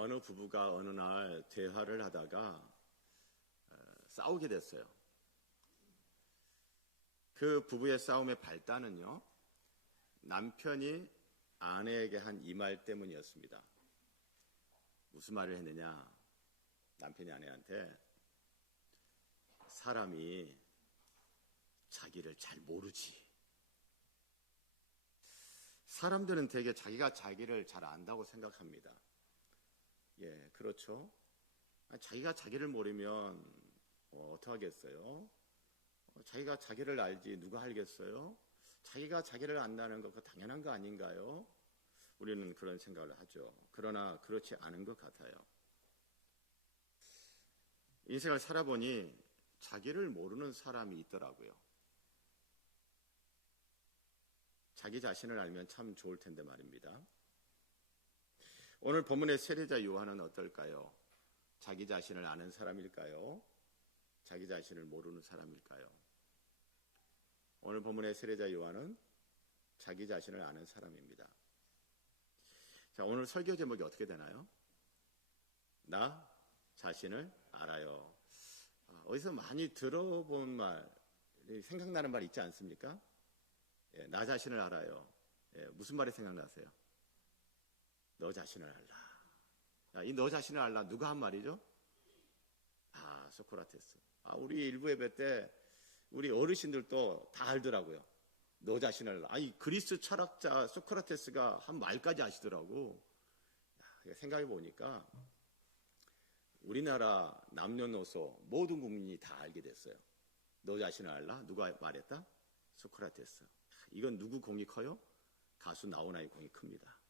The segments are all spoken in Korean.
어느 부부가 어느 날 대화를 하다가 싸우게 됐어요. 그 부부의 싸움의 발단은요, 남편이 아내에게 한 이 말 때문이었습니다. 무슨 말을 했느냐? 남편이 아내한테 사람이 자기를 잘 모르지. 사람들은 되게 자기가 자기를 잘 안다고 생각합니다. 예, 그렇죠. 자기가 자기를 모르면 어떡하겠어요? 자기가 자기를 알지 누가 알겠어요? 자기가 자기를 안다는 거 그거 당연한 거 아닌가요? 우리는 그런 생각을 하죠. 그러나 그렇지 않은 것 같아요. 인생을 살아보니 자기를 모르는 사람이 있더라고요. 자기 자신을 알면 참 좋을 텐데 말입니다. 오늘 본문의 세례자 요한은 어떨까요? 자기 자신을 아는 사람일까요? 자기 자신을 모르는 사람일까요? 오늘 본문의 세례자 요한은 자기 자신을 아는 사람입니다. 자, 오늘 설교 제목이 어떻게 되나요? 나 자신을 알아요. 어디서 많이 들어본 말, 생각나는 말 있지 않습니까? 예, 나 자신을 알아요. 예, 무슨 말이 생각나세요? 너 자신을 알라. 이 너 자신을 알라 누가 한 말이죠? 소크라테스. 우리 일부 예배 때 우리 어르신들도 다 알더라고요. 너 자신을 알라. 이 그리스 철학자 소크라테스가 한 말까지 아시더라고. 생각해 보니까 우리나라 남녀노소 모든 국민이 다 알게 됐어요. 너 자신을 알라? 누가 말했다? 소크라테스. 이건 누구 공이 커요? 가수 나훈아의 공이 큽니다.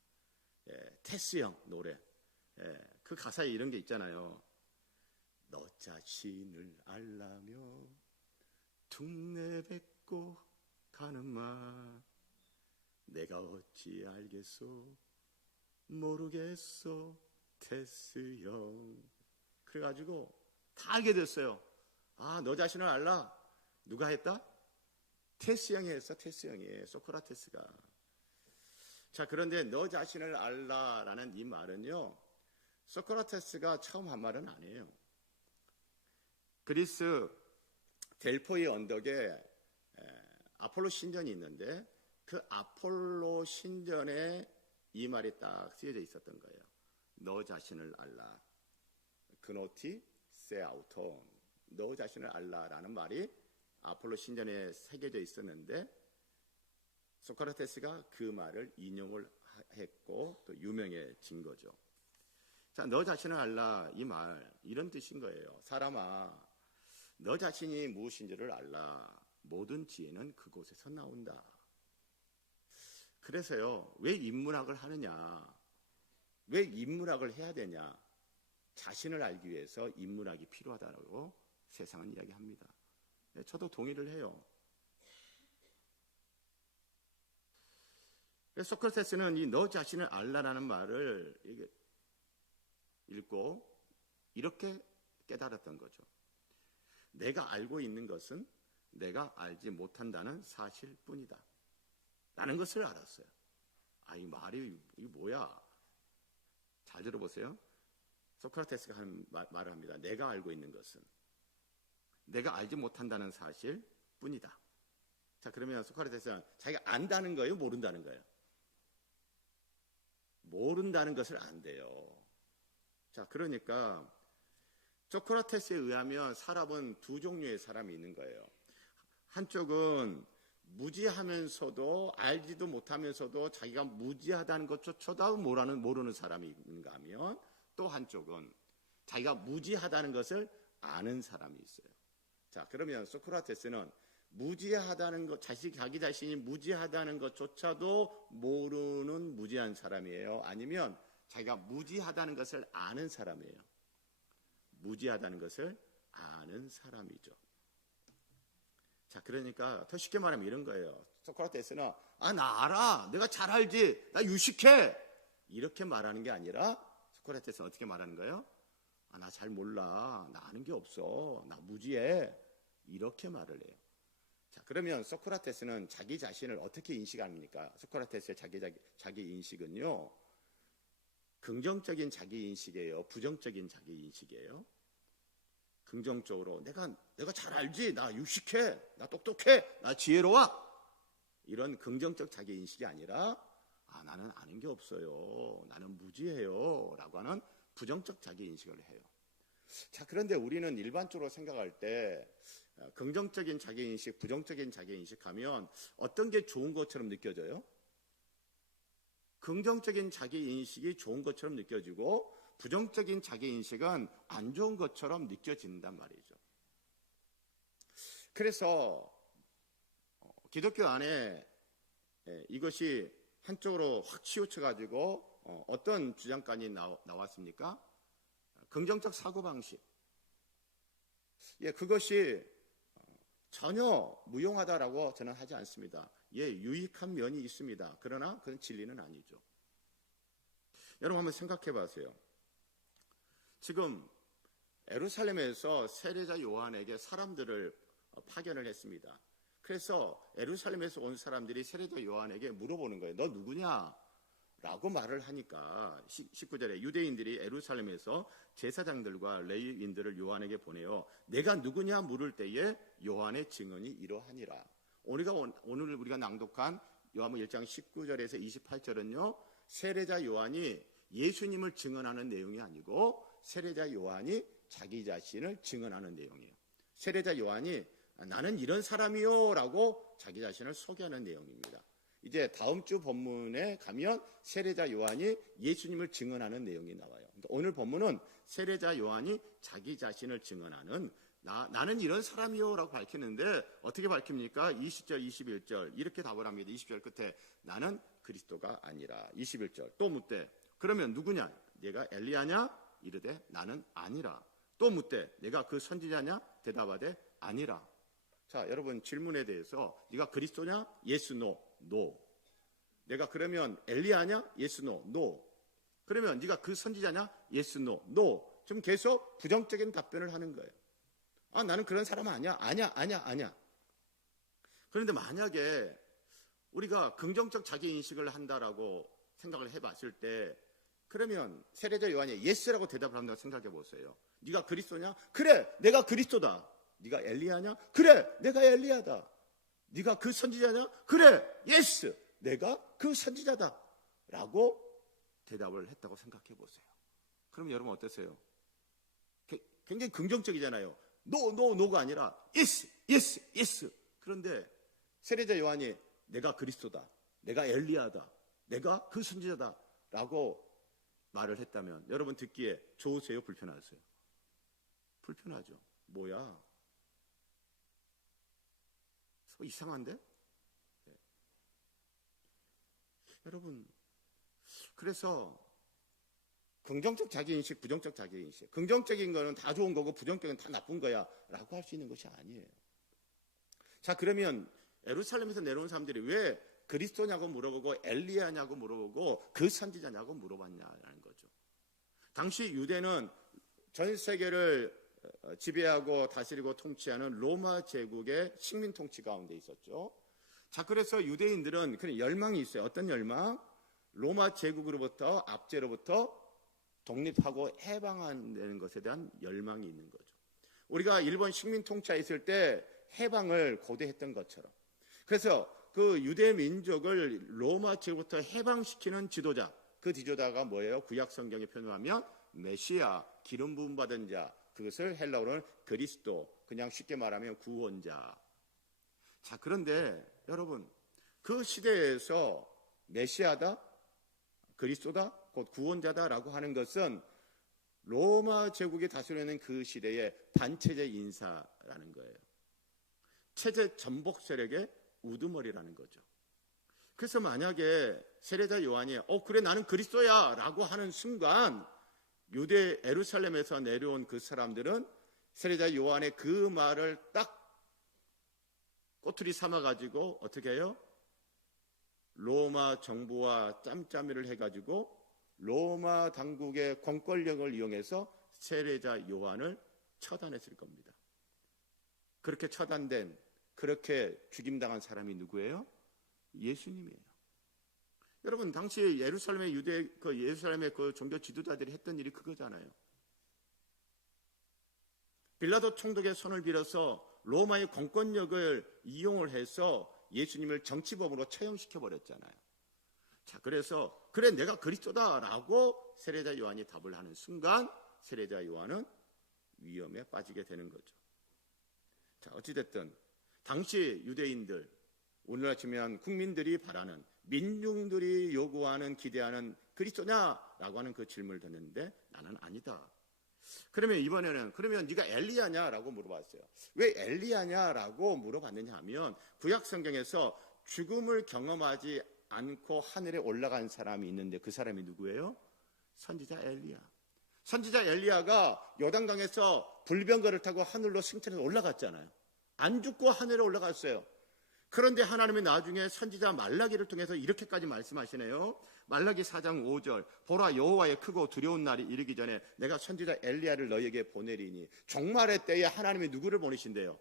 예, 테스 형 노래. 예, 그 가사에 이런 게 있잖아요. 너 자신을 알라며 툭내 뱉고 가는 말 내가 어찌 알겠소 모르겠소 테스 형. 그래가지고 다 알게 됐어요. 너 자신을 알라. 누가 했다? 테스 형이 했어. 테스 형이. 소크라테스가. 자, 그런데 너 자신을 알라라는 이 말은요, 소크라테스가 처음 한 말은 아니에요. 그리스 델포이 언덕에 아폴로 신전이 있는데 그 아폴로 신전에 이 말이 딱 쓰여져 있었던 거예요. 너 자신을 알라. 그노티 세 아우톤. 너 자신을 알라라는 말이 아폴로 신전에 새겨져 있었는데 소크라테스가 그 말을 인용을 했고 또 유명해진 거죠. 자, 너 자신을 알라 이 말 이런 뜻인 거예요. 사람아, 너 자신이 무엇인지를 알라. 모든 지혜는 그곳에서 나온다. 그래서요, 왜 인문학을 하느냐? 왜 인문학을 해야 되냐? 자신을 알기 위해서 인문학이 필요하다고 세상은 이야기합니다. 저도 동의를 해요. 소크라테스는 이 너 자신을 알라라는 말을 읽고 이렇게 깨달았던 거죠. 내가 알고 있는 것은 내가 알지 못한다는 사실뿐이다 라는 것을 알았어요. 이 말이 이게 뭐야? 잘 들어보세요. 소크라테스가 한 말을 합니다. 내가 알고 있는 것은 내가 알지 못한다는 사실뿐이다. 자, 그러면 소크라테스는 자기가 안다는 거예요? 모른다는 거예요? 모른다는 것을 안대요. 자, 그러니까 소크라테스에 의하면 사람은 두 종류의 사람이 있는 거예요. 한쪽은 무지하면서도 알지도 못하면서도 자기가 무지하다는 것조차도 모르는 사람이 있는가 하면 또 한쪽은 자기가 무지하다는 것을 아는 사람이 있어요. 자, 그러면 소크라테스는 무지하다는 것, 자기 자신이 무지하다는 것조차도 모르는 무지한 사람이에요? 아니면 자기가 무지하다는 것을 아는 사람이에요? 무지하다는 것을 아는 사람이죠. 자, 그러니까 더 쉽게 말하면 이런 거예요. 소크라테스는 나 알아. 내가 잘 알지. 나 유식해. 이렇게 말하는 게 아니라 소크라테스는 어떻게 말하는 거예요? 나 잘 몰라. 나 아는 게 없어. 나 무지해. 이렇게 말을 해요. 자, 그러면 소크라테스는 자기 자신을 어떻게 인식합니까? 소크라테스의 자기 인식은요, 긍정적인 자기인식이에요? 부정적인 자기인식이에요? 긍정적으로 내가 잘 알지, 나 유식해, 나 똑똑해, 나 지혜로워, 이런 긍정적 자기인식이 아니라 나는 아는 게 없어요, 나는 무지해요 라고 하는 부정적 자기인식을 해요. 자, 그런데 우리는 일반적으로 생각할 때 긍정적인 자기인식, 부정적인 자기인식 하면 어떤 게 좋은 것처럼 느껴져요? 긍정적인 자기인식이 좋은 것처럼 느껴지고 부정적인 자기인식은 안 좋은 것처럼 느껴진단 말이죠. 그래서 기독교 안에 이것이 한쪽으로 확 치우쳐가지고 어떤 주장까지 나왔습니까? 긍정적 사고방식. 그것이 전혀 무용하다라고 저는 하지 않습니다. 유익한 면이 있습니다. 그러나 그건 진리는 아니죠. 여러분 한번 생각해 보세요. 지금 예루살렘에서 세례자 요한에게 사람들을 파견을 했습니다. 그래서 예루살렘에서 온 사람들이 세례자 요한에게 물어보는 거예요. 너 누구냐? 라고 말을 하니까 19절에 유대인들이 예루살렘에서 제사장들과 레위인들을 요한에게 보내요. 내가 누구냐 물을 때에 요한의 증언이 이러하니라. 오늘 우리가 낭독한 요한복음 1장 19절에서 28절은요, 세례자 요한이 예수님을 증언하는 내용이 아니고 세례자 요한이 자기 자신을 증언하는 내용이에요. 세례자 요한이 나는 이런 사람이요 라고 자기 자신을 소개하는 내용입니다. 이제 다음 주 본문에 가면 세례자 요한이 예수님을 증언하는 내용이 나와요. 그러니까 오늘 본문은 세례자 요한이 자기 자신을 증언하는 나는 이런 사람이요 라고 밝히는데 어떻게 밝힙니까? 20절 21절 이렇게 답을 합니다. 20절 끝에 나는 그리스도가 아니라. 21절 또 묻되 그러면 누구냐? 내가 엘리야냐? 이르되 나는 아니라. 또 묻되 내가 그 선지자냐? 대답하되 아니라. 자, 여러분 질문에 대해서 네가 그리스도냐? 예스 노. 노. 내가 그러면 엘리야냐? 예스 노. 노. 그러면 네가 그 선지자냐? 예스 노. 노. 좀 계속 부정적인 답변을 하는 거예요. 나는 그런 사람 아니야. 아니야. 그런데 만약에 우리가 긍정적 자기인식을 한다라고 생각을 해봤을 때 그러면 세례자 요한이 예스라고 대답을 한다고 생각해 보세요. 네가 그리스도냐? 그래, 내가 그리스도다. 네가 엘리야냐? 그래, 내가 엘리야다. 네가 그 선지자냐? 그래, 예스, 내가 그 선지자다 라고 대답을 했다고 생각해 보세요. 그럼 여러분 어떠세요? 굉장히 긍정적이잖아요. 노가 아니라 예스. 그런데 세례자 요한이 내가 그리스도다, 내가 엘리야다, 내가 그 선지자다 라고 말을 했다면 여러분 듣기에 좋으세요? 불편하세요? 불편하죠. 뭐야? 이상한데? 네. 여러분, 그래서 긍정적 자기인식, 부정적 자기인식. 긍정적인 거는 다 좋은 거고 부정적인 건 다 나쁜 거야 라고 할 수 있는 것이 아니에요. 자, 그러면 예루살렘에서 내려온 사람들이 왜 그리스도냐고 물어보고 엘리야냐고 물어보고 그 선지자냐고 물어봤냐는 거죠. 당시 유대는 전 세계를 지배하고 다스리고 통치하는 로마 제국의 식민 통치 가운데 있었죠. 자, 그래서 유대인들은 그런 열망이 있어요. 어떤 열망? 로마 제국으로부터 압제로부터 독립하고 해방하는 것에 대한 열망이 있는 거죠. 우리가 일본 식민 통치에 있을 때 해방을 고대했던 것처럼. 그래서 그 유대 민족을 로마 제국부터 해방시키는 지도자, 그 지도자가 뭐예요? 구약 성경에 표현하면 메시아, 기름 부음 받은 자, 그것을 헬라어로는 그리스도, 그냥 쉽게 말하면 구원자. 자, 그런데 여러분, 그 시대에서 메시아다, 그리스도다, 곧 구원자다라고 하는 것은 로마 제국이 다스리는 그 시대의 반체제 인사라는 거예요. 체제 전복 세력의 우두머리라는 거죠. 그래서 만약에 세례자 요한이 그래 나는 그리스도야 라고 하는 순간 유대 예루살렘에서 내려온 그 사람들은 세례자 요한의 그 말을 딱 꼬투리 삼아가지고 어떻게 해요? 로마 정부와 짬짬이를 해가지고 로마 당국의 권권력을 이용해서 세례자 요한을 처단했을 겁니다. 그렇게 처단된, 그렇게 죽임당한 사람이 누구예요? 예수님이에요. 여러분 당시 예루살렘의 예루살렘의 그 종교 지도자들이 했던 일이 그거잖아요. 빌라도 총독의 손을 빌어서 로마의 공권력을 이용을 해서 예수님을 정치범으로 처형시켜 버렸잖아요. 자, 그래서 그래 내가 그리스도다라고 세례자 요한이 답을 하는 순간 세례자 요한은 위험에 빠지게 되는 거죠. 자, 어찌됐든 당시 유대인들, 오늘날 치면 국민들이 바라는, 민중들이 요구하는, 기대하는 그리스도냐라고 하는 그 질문을 듣는데 나는 아니다. 그러면 이번에는 그러면 네가 엘리야냐라고 물어봤어요. 왜 엘리야냐라고 물어봤느냐 하면 구약 성경에서 죽음을 경험하지 않고 하늘에 올라간 사람이 있는데 그 사람이 누구예요? 선지자 엘리야. 선지자 엘리야가 요단강에서 불병거를 타고 하늘로 승천해서 올라갔잖아요. 안 죽고 하늘에 올라갔어요. 그런데 하나님이 나중에 선지자 말라기를 통해서 이렇게까지 말씀하시네요. 말라기 4장 5절 보라 여호와의 크고 두려운 날이 이르기 전에 내가 선지자 엘리야를 너희에게 보내리니 종말의 때에 하나님이 누구를 보내신대요?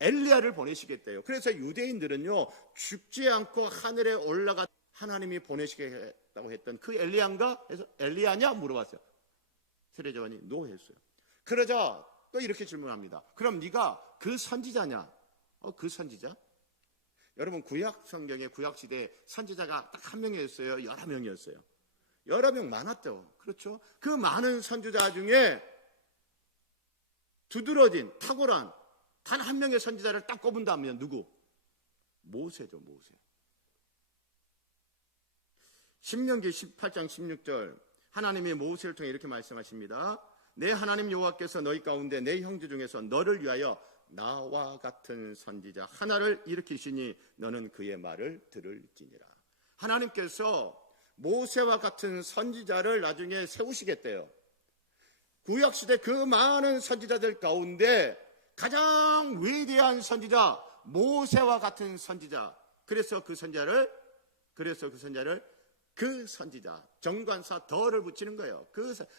엘리야를 보내시겠대요. 그래서 유대인들은요 죽지 않고 하늘에 올라가 하나님이 보내시겠다고 했던 그 엘리야인가? 해서 엘리야냐 물어봤어요. 세례자 요한이 노 했어요. 그러자 또 이렇게 질문합니다. 그럼 네가 그 선지자냐? 그 선지자? 여러분 구약 성경의 구약 시대에 선지자가 딱 한 명이었어요? 여러 명이었어요? 여러 명 많았죠. 그렇죠? 그 많은 선지자 중에 두드러진 탁월한 단 한 명의 선지자를 딱 꼽은다면 누구? 모세죠. 모세. 신명기 18장 16절 하나님이 모세를 통해 이렇게 말씀하십니다. 내 하나님 여호와께서 너희 가운데 내 형제 중에서 너를 위하여 나와 같은 선지자 하나를 일으키시니 너는 그의 말을 들을지니라. 하나님께서 모세와 같은 선지자를 나중에 세우시겠대요. 구약시대 그 많은 선지자들 가운데 가장 위대한 선지자 모세와 같은 선지자. 그래서 그 선지자 정관사 덜을 붙이는 거예요.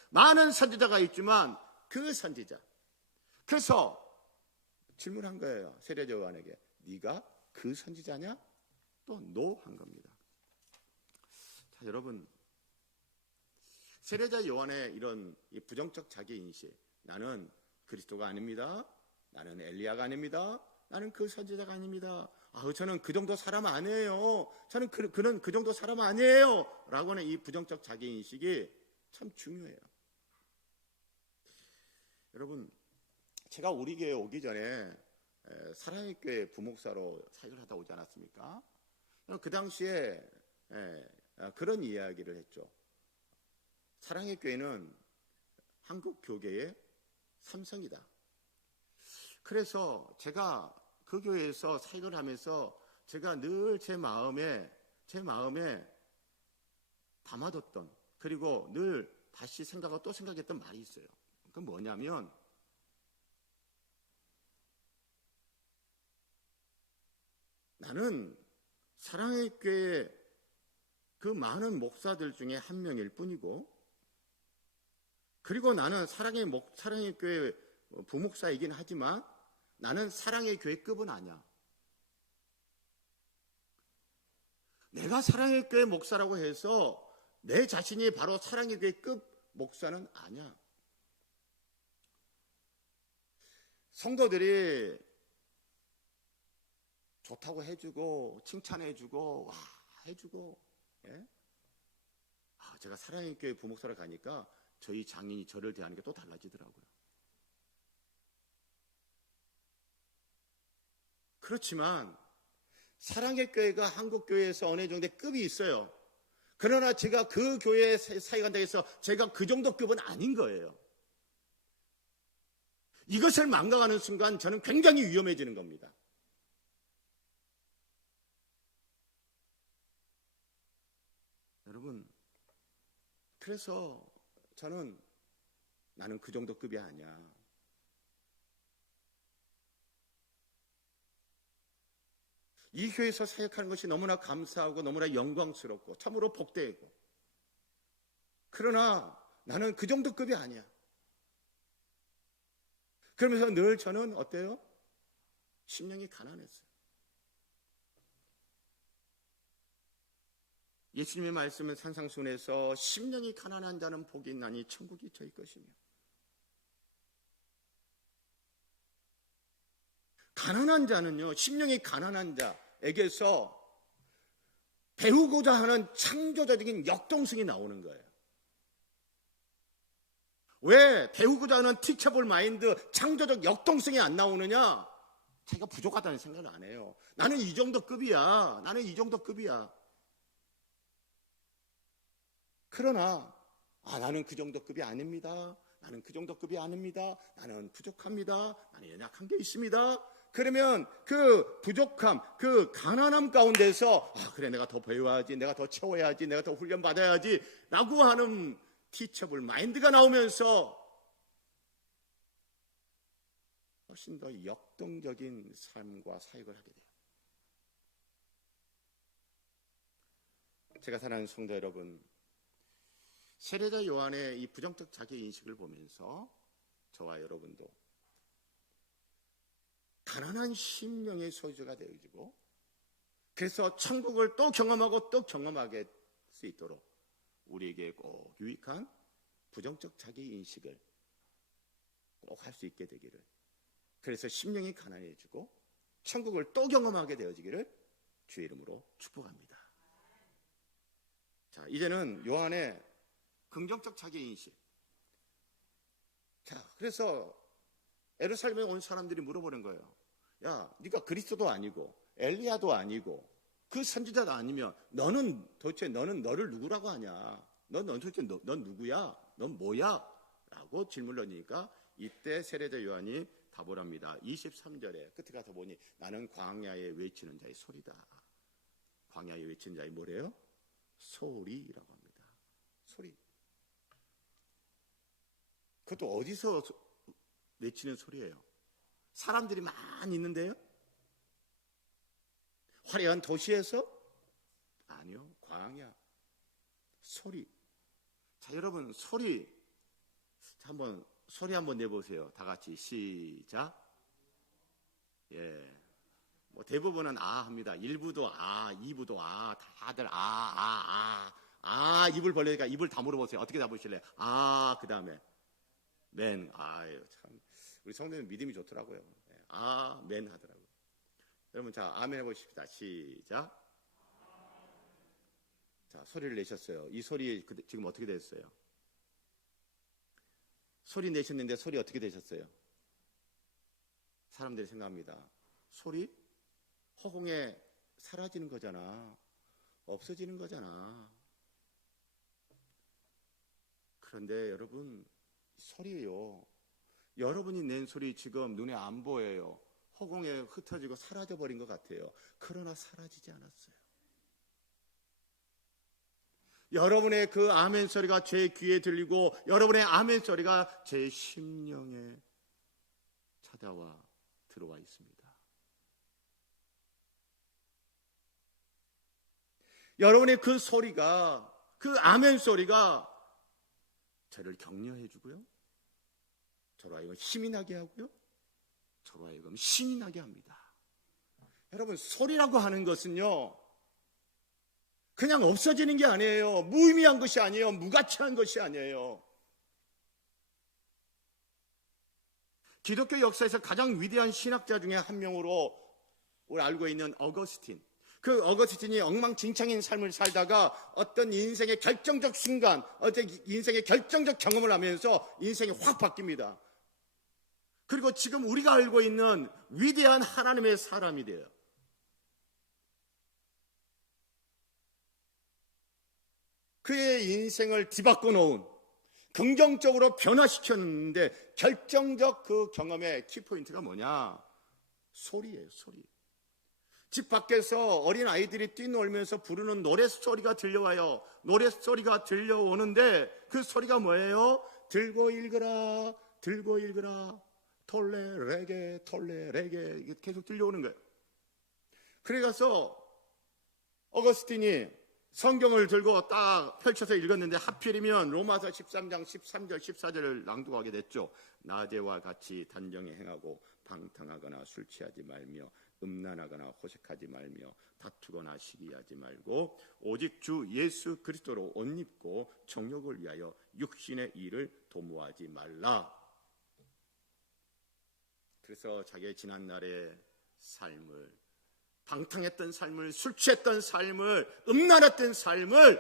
많은 선지자가 있지만 그 선지자. 그래서 질문한 거예요. 세례자 요한에게. 네가 그 선지자냐? 또 노 한 겁니다. 자, 여러분 세례자 요한의 이런 부정적 자기인식, 나는 그리스도가 아닙니다. 나는 엘리야가 아닙니다. 나는 그 선지자가 아닙니다. 저는 그 정도 사람 아니에요. 저는 그는 그 정도 사람 아니에요. 라고 하는 이 부정적 자기인식이 참 중요해요. 여러분 제가 우리 교회에 오기 전에 사랑의 교회 부목사로 사역을 하다 오지 않았습니까? 그 당시에 그런 이야기를 했죠. 사랑의 교회는 한국 교계의 삼성이다. 그래서 제가 그 교회에서 사역을 하면서 제가 늘 제 마음에 담아뒀던, 그리고 늘 다시 생각하고 또 생각했던 말이 있어요. 그건 뭐냐면 나는 사랑의 교회 그 많은 목사들 중에 한 명일 뿐이고, 그리고 나는 사랑의 교회 부목사이긴 하지만 나는 사랑의 교회급은 아니야. 내가 사랑의 교회 목사라고 해서 내 자신이 바로 사랑의 교회급 목사는 아니야. 성도들이 좋다고 해주고 칭찬해주고 와 해주고, 예? 제가 사랑의 교회 부목사를 가니까 저희 장인이 저를 대하는 게 또 달라지더라고요. 그렇지만 사랑의 교회가 한국 교회에서 어느 정도의 급이 있어요. 그러나 제가 그 교회에 사역한다고 해서 제가 그 정도 급은 아닌 거예요. 이것을 망각하는 순간 저는 굉장히 위험해지는 겁니다. 여러분, 그래서 나는 그 정도 급이 아니야. 이 교회에서 사역하는 것이 너무나 감사하고 너무나 영광스럽고 참으로 복되고, 그러나 나는 그 정도 급이 아니야. 그러면서 늘 저는 어때요? 심령이 가난했어요. 예수님의 말씀은 산상수훈에서 심령이 가난한 자는 복이 있나니 천국이 저희 것이며, 가난한 자는요, 심령이 가난한 자에게서 배우고자 하는 창조적인 역동성이 나오는 거예요. 왜 배우고자 하는 티처블 마인드, 창조적 역동성이 안 나오느냐? 자기가 부족하다는 생각을 안 해요. 나는 이 정도 급이야. 나는 이 정도 급이야. 그러나 나는 그 정도 급이 아닙니다. 나는 그 정도 급이 아닙니다. 나는 부족합니다. 나는 연약한 게 있습니다. 그러면 그 부족함, 그 가난함 가운데서 그래, 내가 더 배워야지, 내가 더 채워야지, 내가 더 훈련받아야지 라고 하는 티처블 마인드가 나오면서 훨씬 더 역동적인 삶과 사역을 하게 돼요. 제가 사랑하는 성도 여러분, 세례자 요한의 이 부정적 자기인식을 보면서 저와 여러분도 가난한 심령의 소유자가 되어지고, 그래서 천국을 또 경험하고 또 경험하게 할 수 있도록 우리에게 꼭 유익한 부정적 자기인식을 꼭 할 수 있게 되기를, 그래서 심령이 가난해지고 천국을 또 경험하게 되어지기를 주의 이름으로 축복합니다. 자, 이제는 요한의 긍정적 자기인식. 자, 그래서 예루살렘에 온 사람들이 물어보는 거예요. 야, 네가 그리스도도 아니고 엘리야도 아니고 그 선지자도 아니면 너는 도대체 너를 누구라고 하냐? 넌 도대체 넌 누구야? 넌 뭐야? 라고 질문을 하니까 이때 세례자 요한이 답을 합니다. 23절에 끝에 가서 보니 나는 광야에 외치는 자의 소리다. 광야에 외치는 자의 뭐래요? 소리라고 합니다. 소리. 그것도 어디서 외치는 소리예요? 사람들이 많이 있는데요? 화려한 도시에서? 아니요, 광야. 소리. 자, 여러분, 소리. 자, 한번 소리 한번 내보세요. 다 같이 시작. 예. 뭐 대부분은 합니다. 1부도 2부도 다들 입을 벌리니까 입을 다물어 보세요. 어떻게 다무실래요? 그 다음에 맨. 참 우리 성도님 믿음이 좋더라고요. 맨 하더라고요. 여러분, 자, 아멘 해보십시다. 시작. 자, 소리를 내셨어요. 이 소리 지금 어떻게 됐어요? 소리 내셨는데 소리 어떻게 되셨어요? 사람들이 생각합니다. 소리? 허공에 사라지는 거잖아. 없어지는 거잖아. 그런데 여러분, 소리예요. 여러분이 낸 소리 지금 눈에 안 보여요. 허공에 흩어지고 사라져버린 것 같아요. 그러나 사라지지 않았어요. 여러분의 그 아멘 소리가 제 귀에 들리고 여러분의 아멘 소리가 제 심령에 찾아와 들어와 있습니다. 여러분의 그 소리가, 그 아멘 소리가 저를 격려해 주고요, 저로 하여금 힘이 나게 하고요, 저로 하여금 신이 나게 합니다. 여러분, 소리라고 하는 것은요, 그냥 없어지는 게 아니에요. 무의미한 것이 아니에요. 무가치한 것이 아니에요. 기독교 역사에서 가장 위대한 신학자 중에 한 명으로 우리 알고 있는 어거스틴. 그 어거스틴이 엉망진창인 삶을 살다가 어떤 인생의 결정적 순간, 어떤 인생의 결정적 경험을 하면서 인생이 확 바뀝니다. 그리고 지금 우리가 알고 있는 위대한 하나님의 사람이 돼요. 그의 인생을 뒤바꿔 놓은, 긍정적으로 변화시켰는데 결정적 그 경험의 키포인트가 뭐냐? 소리예요, 소리. 집 밖에서 어린 아이들이 뛰놀면서 부르는 노랫소리가 들려와요. 노랫소리가 들려오는데 그 소리가 뭐예요? 들고 읽으라, 들고 읽으라, 톨레레게, 톨레레게, 이게 계속 들려오는 거예요. 그래서 어거스틴이 성경을 들고 딱 펼쳐서 읽었는데 하필이면 로마서 13장 13절 14절을 낭독하게 됐죠. 낮에와 같이 단정히 행하고 방탕하거나 술 취하지 말며 음란하거나 호색하지 말며 다투거나 시기하지 말고 오직 주 예수 그리스도로 옷 입고 정욕을 위하여 육신의 일을 도모하지 말라. 그래서 자기의 지난날의 삶을, 방탕했던 삶을, 술 취했던 삶을, 음란했던 삶을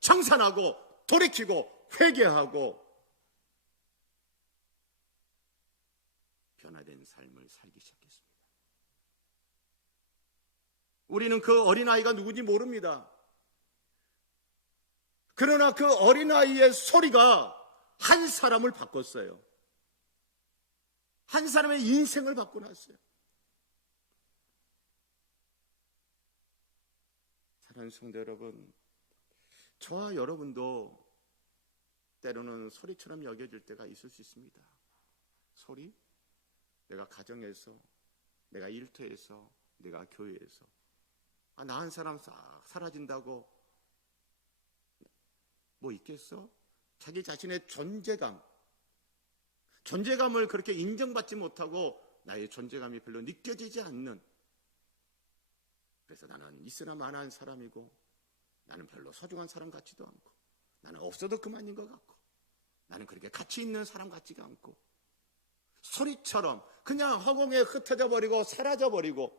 청산하고 돌이키고 회개하고 변화된 삶을 살기 시작했습니다. 우리는 그 어린아이가 누군지 모릅니다. 그러나 그 어린아이의 소리가 한 사람을 바꿨어요. 한 사람의 인생을 바꿔놨어요. 사랑하는 성도 여러분, 저와 여러분도 때로는 소리처럼 여겨질 때가 있을 수 있습니다. 소리? 내가 가정에서, 내가 일터에서, 내가 교회에서 나 한 사람 싹 사라진다고 뭐 있겠어? 자기 자신의 존재감을 그렇게 인정받지 못하고 나의 존재감이 별로 느껴지지 않는, 그래서 나는 있으나 마나한 사람이고 나는 별로 소중한 사람 같지도 않고 나는 없어도 그만인 것 같고 나는 그렇게 가치 있는 사람 같지가 않고 소리처럼 그냥 허공에 흩어져 버리고 사라져 버리고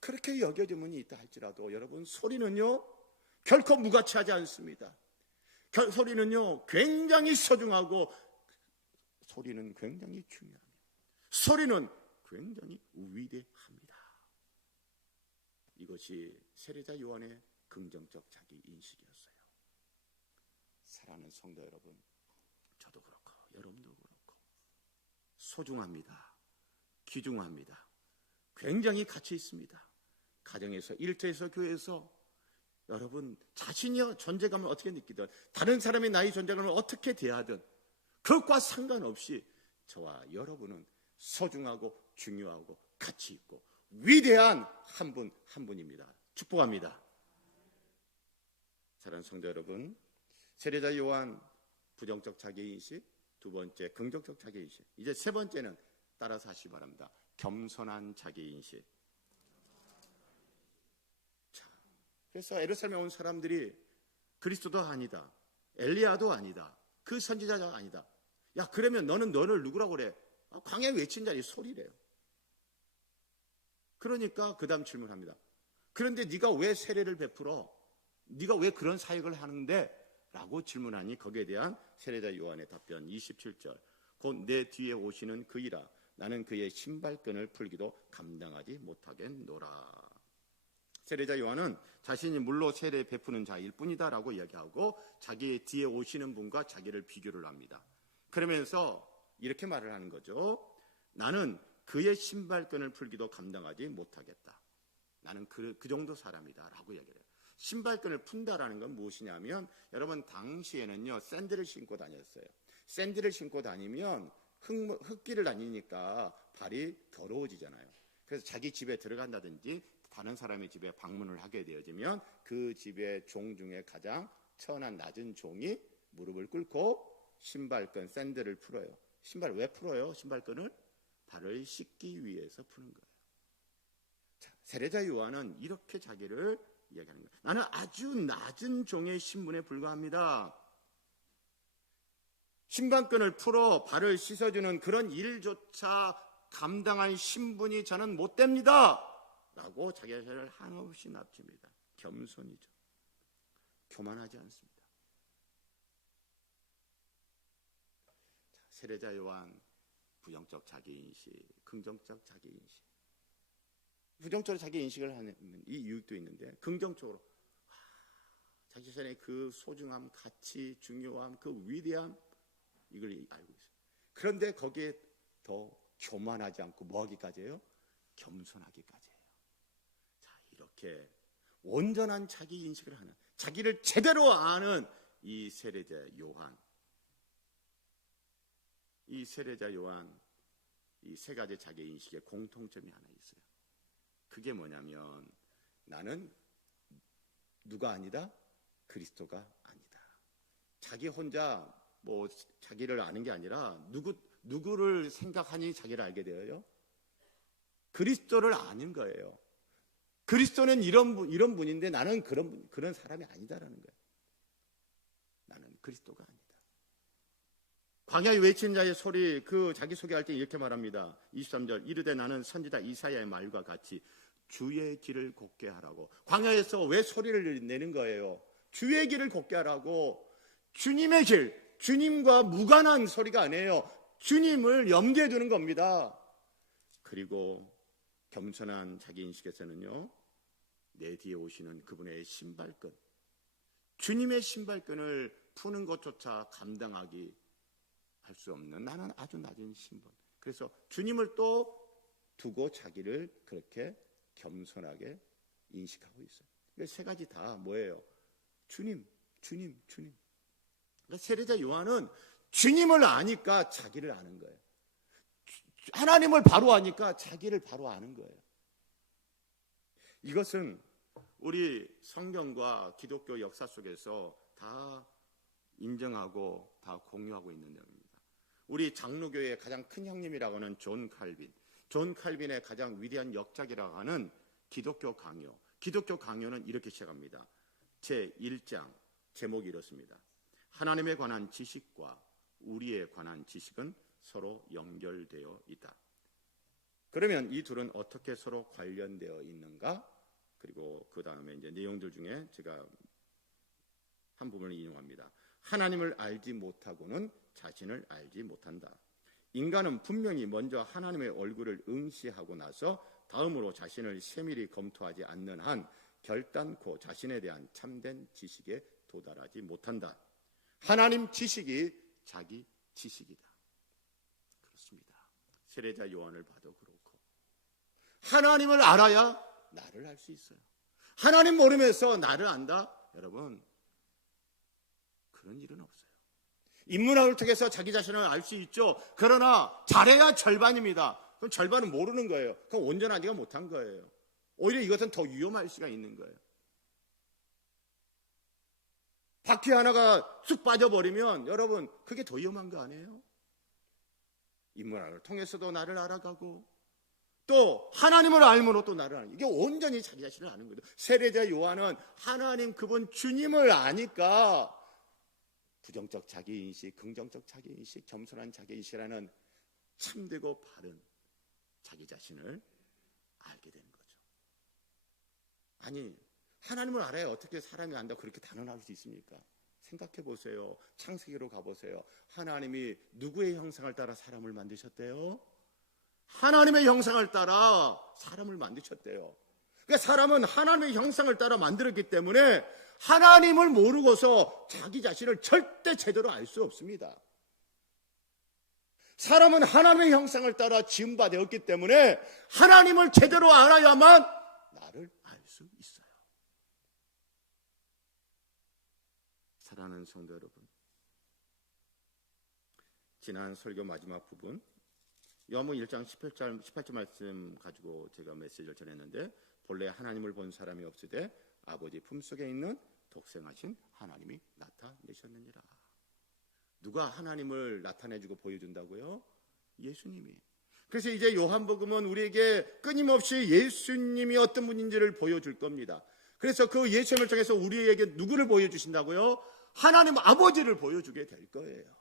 그렇게 여겨지면 있다 할지라도 여러분, 소리는요 결코 무가치하지 않습니다. 소리는요 굉장히 소중하고 소리는 굉장히 중요합니다. 소리는 굉장히 위대합니다. 이것이 세례자 요한의 긍정적 자기 인식이었어요. 사랑하는 성도 여러분, 저도 그렇고 여러분도 그렇고 소중합니다. 귀중합니다. 굉장히 가치 있습니다. 가정에서, 일터에서, 교회에서 여러분 자신의 존재감을 어떻게 느끼든 다른 사람이 나의 존재감을 어떻게 대하든 그것과 상관없이 저와 여러분은 소중하고 중요하고 가치 있고 위대한 한 분 한 분입니다. 축복합니다. 사랑하는 성도 여러분, 세례자 요한 부정적 자기인식, 두 번째 긍정적 자기인식, 이제 세 번째는 따라서 하시기 바랍니다. 겸손한 자기인식. 자, 그래서 예루살렘에 온 사람들이 그리스도도 아니다, 엘리야도 아니다, 그 선지자가 아니다. 야, 그러면 너를 누구라고 그래? 광야에 외친 자리 소리래요. 그러니까 그 다음 질문합니다. 그런데 네가 왜 세례를 베풀어? 네가 왜 그런 사역을 하는데? 라고 질문하니 거기에 대한 세례자 요한의 답변 27절. 곧 내 뒤에 오시는 그이라 나는 그의 신발끈을 풀기도 감당하지 못하겠노라. 세례자 요한은 자신이 물로 세례 베푸는 자일 뿐이다 라고 이야기하고 자기의 뒤에 오시는 분과 자기를 비교를 합니다. 그러면서 이렇게 말을 하는 거죠. 나는 그의 신발끈을 풀기도 감당하지 못하겠다. 나는 그 정도 사람이다 라고 이야기를 해요. 신발끈을 푼다라는 건 무엇이냐면, 여러분 당시에는요 샌들을 신고 다녔어요. 샌들을 신고 다니면 흙길을 다니니까 발이 더러워지잖아요. 그래서 자기 집에 들어간다든지 다른 사람의 집에 방문을 하게 되어지면 그 집의 종 중에 가장 천한 낮은 종이 무릎을 꿇고 신발끈, 샌들을 풀어요. 신발 왜 풀어요? 신발끈을 발을 씻기 위해서 푸는 거예요. 자, 세례자 요한은 이렇게 자기를 이야기하는 거예요. 나는 아주 낮은 종의 신분에 불과합니다. 신발끈을 풀어 발을 씻어주는 그런 일조차 감당할 신분이 저는 못 됩니다. 라고 자기 자신을 한없이 낮춥니다. 겸손이죠. 교만하지 않습니다. 자, 세례자 요한 부정적 자기인식, 긍정적 자기인식. 부정적으로 자기인식을 하는 이 이유도 있는데 긍정적으로 자기 자신의 그 소중함, 가치, 중요함, 그 위대함 이걸 알고 있어요. 그런데 거기에 더 교만하지 않고 뭐하기까지 해요? 겸손하기까지 해요. 자, 이렇게 온전한 자기인식을 하는, 자기를 제대로 아는 이 세례자 요한. 이 세례자 요한, 이 세 가지 자기인식의 공통점이 하나 있어요. 그게 뭐냐면 나는 누가 아니다? 그리스도가 아니다. 자기 혼자 뭐 자기를 아는 게 아니라 누구를 생각하니 자기를 알게 되어요? 그리스도를 아는 거예요. 그리스도는 이런 분인데 나는 그런 사람이 아니다라는 거예요. 나는 그리스도가 아니다. 광야에 외친 자의 소리, 그 자기소개할 때 이렇게 말합니다. 23절, 이르되 나는 선지자 이사야의 말과 같이 주의 길을 곱게 하라고. 광야에서 왜 소리를 내는 거예요? 주의 길을 곱게 하라고. 주님의 길, 주님과 무관한 소리가 아니에요. 주님을 염두에 두는 겁니다. 그리고 겸손한 자기 인식에서는요, 내 뒤에 오시는 그분의 신발끈, 주님의 신발끈을 푸는 것조차 감당하기 할 수 없는 나는 아주 낮은 신분. 그래서 주님을 또 두고 자기를 그렇게 겸손하게 인식하고 있어요. 세 가지 다 뭐예요? 주님. 그러니까 세례자 요한은 주님을 아니까 자기를 아는 거예요. 하나님을 바로 아니까 자기를 바로 아는 거예요. 이것은 우리 성경과 기독교 역사 속에서 다 인정하고 다 공유하고 있는 내용입니다. 우리 장로교의 가장 큰 형님이라고 하는 존 칼빈의 가장 위대한 역작이라고 하는 기독교 강요는 이렇게 시작합니다. 제1장 제목이 이렇습니다. 하나님에 관한 지식과 우리에 관한 지식은 서로 연결되어 있다. 그러면 이 둘은 어떻게 서로 관련되어 있는가? 그리고 그 다음에 이제 내용들 중에 제가 한 부분을 인용합니다. 하나님을 알지 못하고는 자신을 알지 못한다. 인간은 분명히 먼저 하나님의 얼굴을 응시하고 나서 다음으로 자신을 세밀히 검토하지 않는 한 결단코 자신에 대한 참된 지식에 도달하지 못한다. 하나님 지식이 자기 지식이다. 그렇습니다. 세례자 요한을 봐도 그렇고, 하나님을 알아야 나를 알 수 있어요. 하나님 모르면서 나를 안다? 여러분, 그런 일은 없어요. 인문학을 통해서 자기 자신을 알 수 있죠. 그러나 잘해야 절반입니다. 그럼 절반은 모르는 거예요. 그럼 온전하지가 못한 거예요. 오히려 이것은 더 위험할 수가 있는 거예요. 바퀴 하나가 쑥 빠져버리면 여러분, 그게 더 위험한 거 아니에요? 인문학을 통해서도 나를 알아가고 또 하나님을 알므로 또 나를 아는, 이게 온전히 자기 자신을 아는 거예요. 세례자 요한은 하나님 그분 주님을 아니까 부정적 자기인식, 긍정적 자기인식, 겸손한 자기인식이라는 참되고 바른 자기 자신을 알게 되는 거죠. 아니, 하나님을 알아야 어떻게 사람이 안다 그렇게 단언할 수 있습니까? 생각해 보세요. 창세기로 가보세요. 하나님이 누구의 형상을 따라 사람을 만드셨대요? 하나님의 형상을 따라 사람을 만드셨대요. 그러니까 사람은 하나님의 형상을 따라 만들었기 때문에 하나님을 모르고서 자기 자신을 절대 제대로 알 수 없습니다. 사람은 하나님의 형상을 따라 지음바 되었기 때문에 하나님을 제대로 알아야만 나를 알 수 있어요. 사랑하는 성도 여러분, 지난 설교 마지막 부분 요한복음 1장 18절 말씀 가지고 제가 메시지를 전했는데, 본래 하나님을 본 사람이 없으되 아버지 품속에 있는 독생하신 하나님이 나타내셨느니라. 누가 하나님을 나타내주고 보여준다고요? 예수님이. 그래서 이제 요한복음은 우리에게 끊임없이 예수님이 어떤 분인지를 보여줄 겁니다. 그래서 그 예수님을 통해서 우리에게 누구를 보여주신다고요? 하나님 아버지를 보여주게 될 거예요.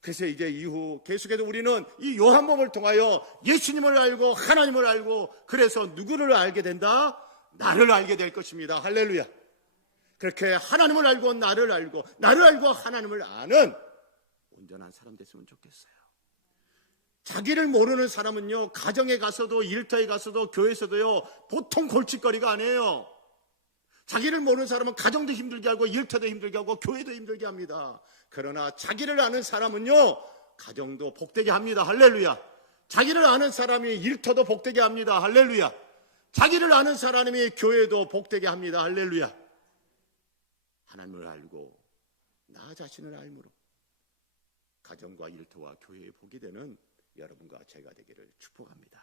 그래서 이제 이후 계속해서 우리는 이 요한복음을 통하여 예수님을 알고 하나님을 알고, 그래서 누구를 알게 된다? 나를 알게 될 것입니다. 할렐루야. 그렇게 하나님을 알고 나를 알고 하나님을 아는 온전한 사람 됐으면 좋겠어요. 자기를 모르는 사람은요, 가정에 가서도 일터에 가서도 교회에서도요, 보통 골칫거리가 아니에요. 자기를 모르는 사람은 가정도 힘들게 하고 일터도 힘들게 하고 교회도 힘들게 합니다. 그러나 자기를 아는 사람은요, 가정도 복되게 합니다. 할렐루야. 자기를 아는 사람이 일터도 복되게 합니다. 할렐루야. 자기를 아는 사람이 교회도 복되게 합니다. 할렐루야. 하나님을 알고 나 자신을 알므로 가정과 일터와 교회에 복이 되는 여러분과 제가 되기를 축복합니다.